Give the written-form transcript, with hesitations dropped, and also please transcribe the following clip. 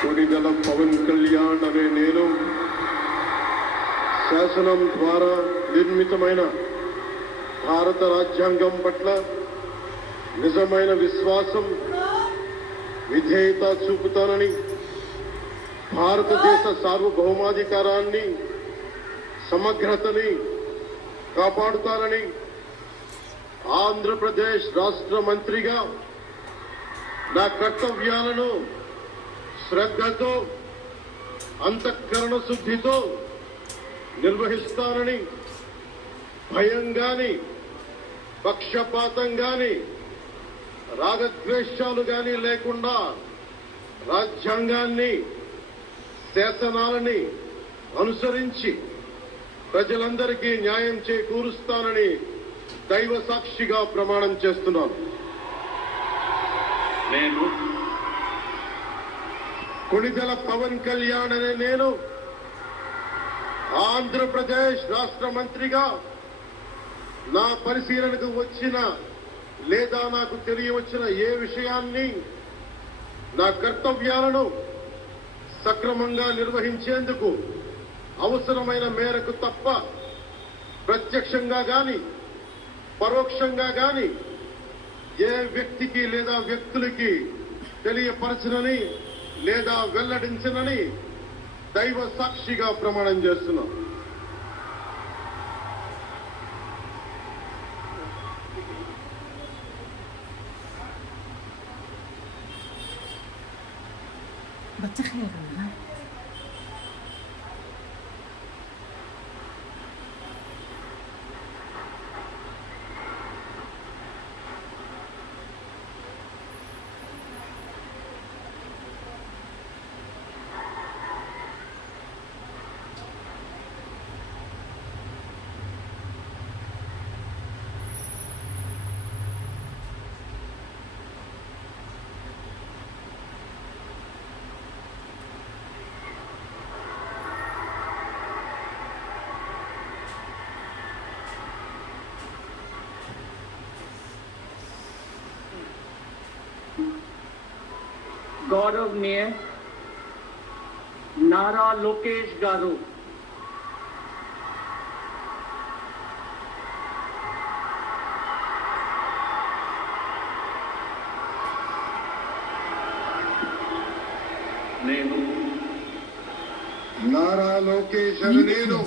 కొణిదెల పవన్ కళ్యాణ్ అనే నేను శాసనం ద్వారా నిర్మితమైన భారత రాజ్యాంగం పట్ల నిజమైన విశ్వాసం, విధేయత చూపుతానని, భారతదేశ సార్వభౌమాధికారాన్ని, సమగ్రతని కాపాడుతానని ఆంధ్రప్రదేశ్ రాష్ట్ర మంత్రిగా నా కర్తవ్యాలను శ్రద్ధతో, అంతఃకరణ శుద్ధితో నిర్వహిస్తానని, భయం గాని, పక్షపాతం గాని, రాగద్వేషాలు గాని లేకుండా రాజ్యాంగాన్ని, శాసనాలని అనుసరించి ప్రజలందరికీ న్యాయం చేకూరుస్తానని దైవ సాక్షిగా ప్రమాణం చేస్తున్నాను. నేను కొణిదెల పవన్ కళ్యాణ్ అనే నేను ఆంధ్రప్రదేశ్ రాష్ట్ర మంత్రిగా నా పరిశీలనకు వచ్చిన లేదా నాకు తెలియవచ్చిన ఏ విషయాన్ని, నా కర్తవ్యాలను సక్రమంగా నిర్వహించేందుకు అవసరమైన మేరకు తప్ప ప్రత్యక్షంగా గాని పరోక్షంగా గాని ఏ వ్యక్తికి లేదా వ్యక్తులకి తెలియపరచనని లేదా వెల్లడించనని దైవ సాక్షిగా ప్రమాణం చేస్తున్నాం. बच्चा खेलेगा ना। गौरवनीय नारा लोकेश गारू నేను నారా లోకేష్ అనే నేను